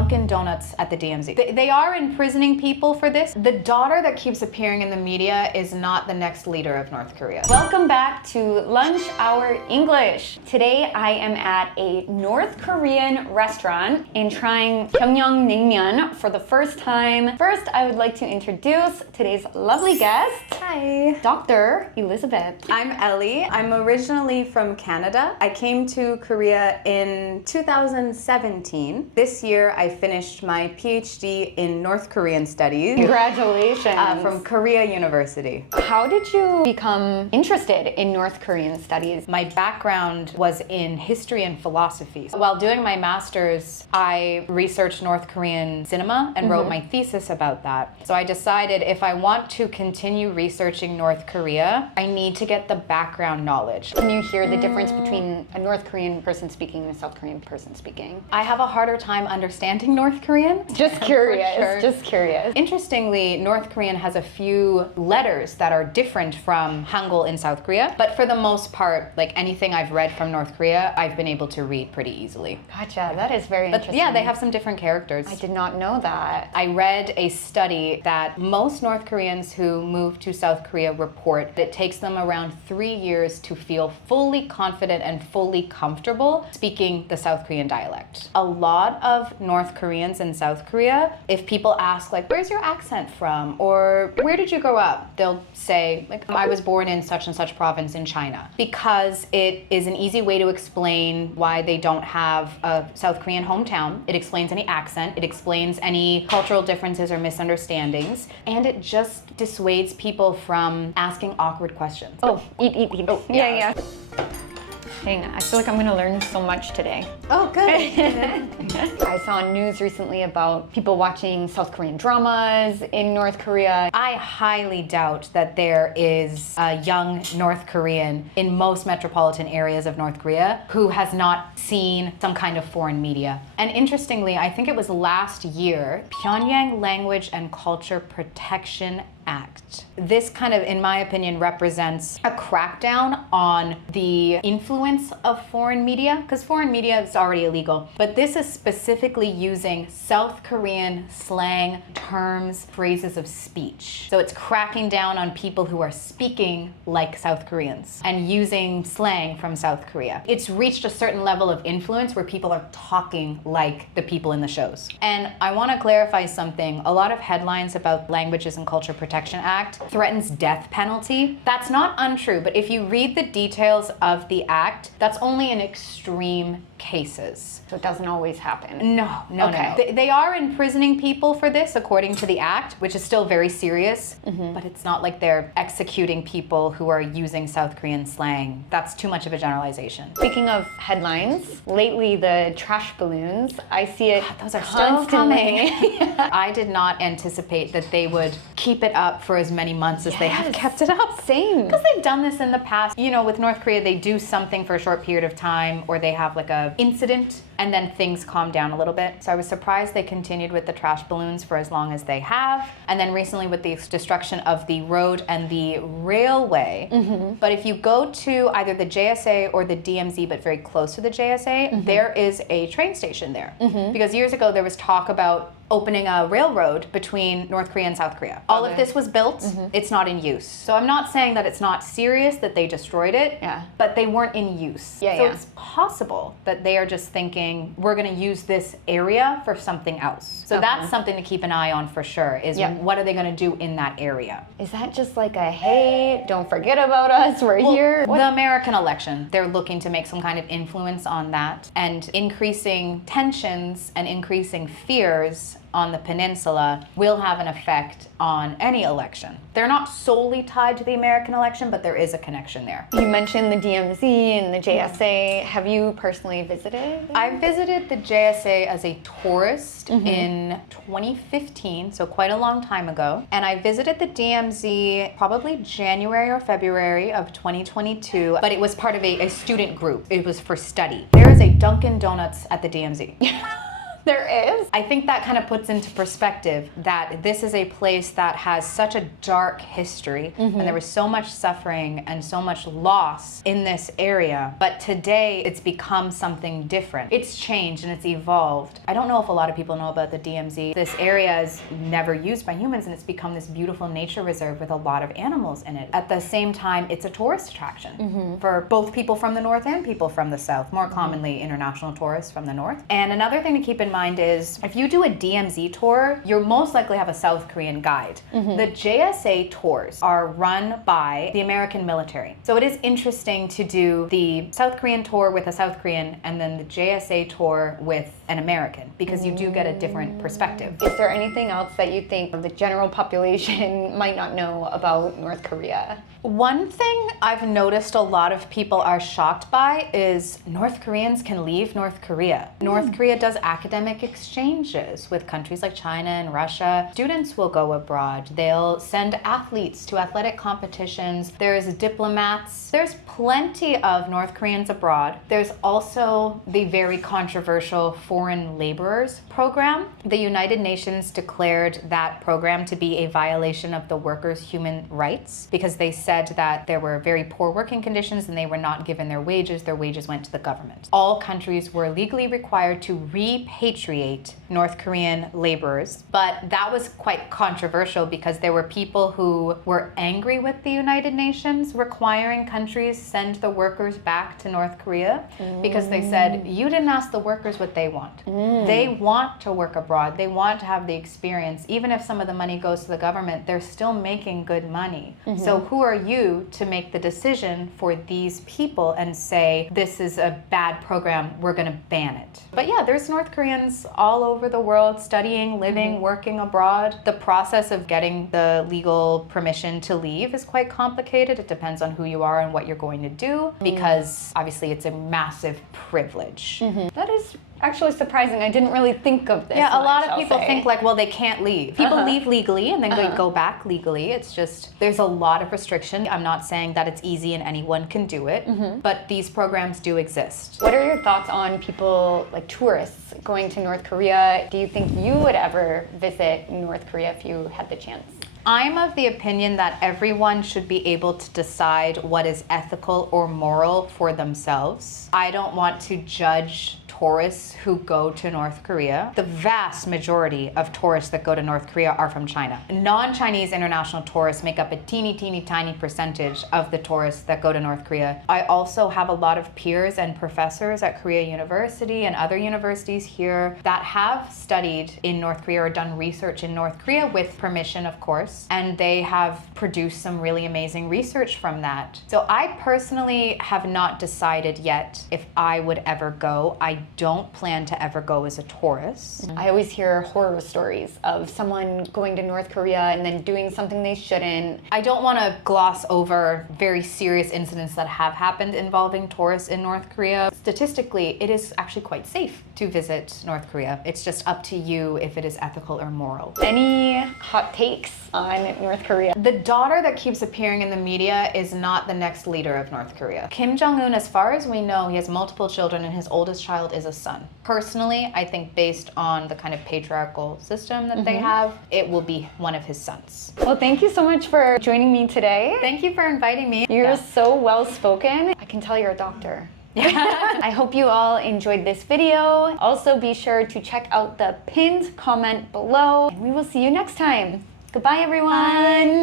Dunkin' Donuts at the DMZ. They are imprisoning people for this. The daughter that keeps appearing in the media is not the next leader of North Korea. Welcome back to Lunch Hour English. Today I am at a North Korean restaurant and trying Pyeongnam for the first time. First, I would like to introduce today's lovely guest. Hi. Dr. Elizabeth. I'm Ellie. I'm originally from Canada. I came to Korea in 2017. This year I finished my PhD in North Korean Studies. Congratulations. From Korea University. How did you become interested in North Korean studies? My background was in history and philosophy. While doing my master's, I researched North Korean cinema and wrote my thesis about that. So I decided if I want to continue researching North Korea, I need to get the background knowledge. Can you hear the difference between a North Korean person speaking and a South Korean person speaking? I have a harder time understanding North Korean. Just curious, Sure. just curious. Interestingly, North Korean has a few letters that are different from Hangul in South Korea, but for the most part, like anything I've read from North Korea, I've been able to read pretty easily. Gotcha, that is very But interesting. yeah, they have some different characters. I did not know that. I read a study that most North Koreans who move to South Korea report that it takes them around 3 years to feel fully confident and fully comfortable speaking the South Korean dialect. A lot of North Koreans in South Korea, if people ask like, where's your accent from? Or where did you grow up? They'll say, like, I was born in such and such province in China. Because it is an easy way to explain why they don't have a South Korean hometown. It explains any accent. It explains any cultural differences or misunderstandings. And it just dissuades people from asking awkward questions. Oh, eat. Oh, yeah. Dang, I feel like I'm gonna learn so much today. Oh, good. I saw news recently about people watching South Korean dramas in North Korea. I highly doubt that there is a young North Korean in most metropolitan areas of North Korea who has not seen some kind of foreign media. And interestingly, I think it was last year, Pyongyang Language and Culture Protection Act. This kind of, in my opinion, represents a crackdown on the influence of foreign media, because foreign media is already illegal. But this is specifically using South Korean slang terms, phrases of speech. So it's cracking down on people who are speaking like South Koreans and using slang from South Korea. It's reached a certain level of influence where people are talking like the people in the shows. And I want to clarify something. A lot of headlines about Languages and Culture Protection Act threatens death penalty. That's not untrue, but if you read the details of the act, that's only in extreme cases. So it doesn't always happen. No. Okay. They are imprisoning people for this according to the act, which is still very serious, but it's not like they're executing people who are using South Korean slang. That's too much of a generalization. Speaking of headlines, lately the trash balloons, I see it Those are still constantly. coming. I did not anticipate that they would keep it up for as many months as they have Yes. kept it up. Same. Because they've done this in the past. You know, with North Korea, they do something for a short period of time, or they have like a incident, and then things calm down a little bit. So I was surprised they continued with the trash balloons for as long as they have. And then recently with the destruction of the road and the railway. But if you go to either the JSA or the DMZ, but very close to the JSA, there is a train station there. Because years ago there was talk about opening a railroad between North Korea and South Korea. All of this was built, it's not in use. So I'm not saying that it's not serious that they destroyed it, Yeah. but they weren't in use. So Yeah. it's possible that they are just thinking, we're gonna use this area for something else. So that's something to keep an eye on for sure, is Yeah. what are they gonna do in that area? Is that just like a, hey, don't forget about us, we're here? The American election, they're looking to make some kind of influence on that, and increasing tensions and increasing fears on the peninsula will have an effect on any election. They're not solely tied to the American election, but there is a connection there. You mentioned the DMZ and the JSA. Have you personally visited? I visited the JSA as a tourist in 2015, so quite a long time ago. And I visited the DMZ probably January or February of 2022, but it was part of a student group. It was for study. There is a Dunkin' Donuts at the DMZ. There is? I think that kind of puts into perspective that this is a place that has such a dark history and there was so much suffering and so much loss in this area. But today it's become something different. It's changed and it's evolved. I don't know if a lot of people know about the DMZ. This area is never used by humans and it's become this beautiful nature reserve with a lot of animals in it. At the same time, it's a tourist attraction for both people from the north and people from the south, more commonly international tourists from the north. And another thing to keep in mind is if you do a DMZ tour, you'll most likely have a South Korean guide. The JSA tours are run by the American military. So it is interesting to do the South Korean tour with a South Korean and then the JSA tour with an American because you do get a different perspective. Is there anything else that you think the general population might not know about North Korea? One thing I've noticed a lot of people are shocked by is North Koreans can leave North Korea. North Korea does academic exchanges with countries like China and Russia. Students will go abroad. They'll send athletes to athletic competitions. There's diplomats. There's plenty of North Koreans abroad. There's also the very controversial foreign laborers program. The United Nations declared that program to be a violation of the workers' human rights because they said that there were very poor working conditions and they were not given their wages went to the government. All countries were legally required to repatriate North Korean laborers, but that was quite controversial because there were people who were angry with the United Nations requiring countries send the workers back to North Korea because they said, you didn't ask the workers what they want. They want to work abroad. They want to have the experience. Even if some of the money goes to the government, they're still making good money. So who are you to make the decision for these people and say, this is a bad program, we're going to ban it? But yeah, there's North Koreans all over the world studying, living, working abroad. The process of getting the legal permission to leave is quite complicated. It depends on who you are and what you're going to do because obviously it's a massive privilege. That is actually surprising. I didn't really think of this. Yeah, a lot much, of people I'll say. think like, well, they can't leave. People leave legally and then go back legally. It's just, there's a lot of restriction. I'm not saying that it's easy and anyone can do it, but these programs do exist. What are your thoughts on people, like tourists, going to North Korea? Do you think you would ever visit North Korea if you had the chance? I'm of the opinion that everyone should be able to decide what is ethical or moral for themselves. I don't want to judge tourists who go to North Korea. The vast majority of tourists that go to North Korea are from China. Non-Chinese international tourists make up a teeny tiny percentage of the tourists that go to North Korea. I also have a lot of peers and professors at Korea University and other universities here that have studied in North Korea or done research in North Korea with permission, of course, and they have produced some really amazing research from that. So I personally have not decided yet if I would ever go. I don't plan to ever go as a tourist. I always hear horror stories of someone going to North Korea and then doing something they shouldn't. I don't want to gloss over very serious incidents that have happened involving tourists in North Korea. Statistically, it is actually quite safe to visit North Korea. It's just up to you if it is ethical or moral. Any hot takes on North Korea? The daughter that keeps appearing in the media is not the next leader of North Korea. Kim Jong-un, as far as we know, he has multiple children and his oldest child is a son. Personally, I think based on the kind of patriarchal system that they have, it will be one of his sons. Well, thank you so much for joining me today. Thank you for inviting me. You're so well spoken. I can tell you're a doctor. I hope you all enjoyed this video. Also be sure to check out the pinned comment below. And we will see you next time. Goodbye, everyone.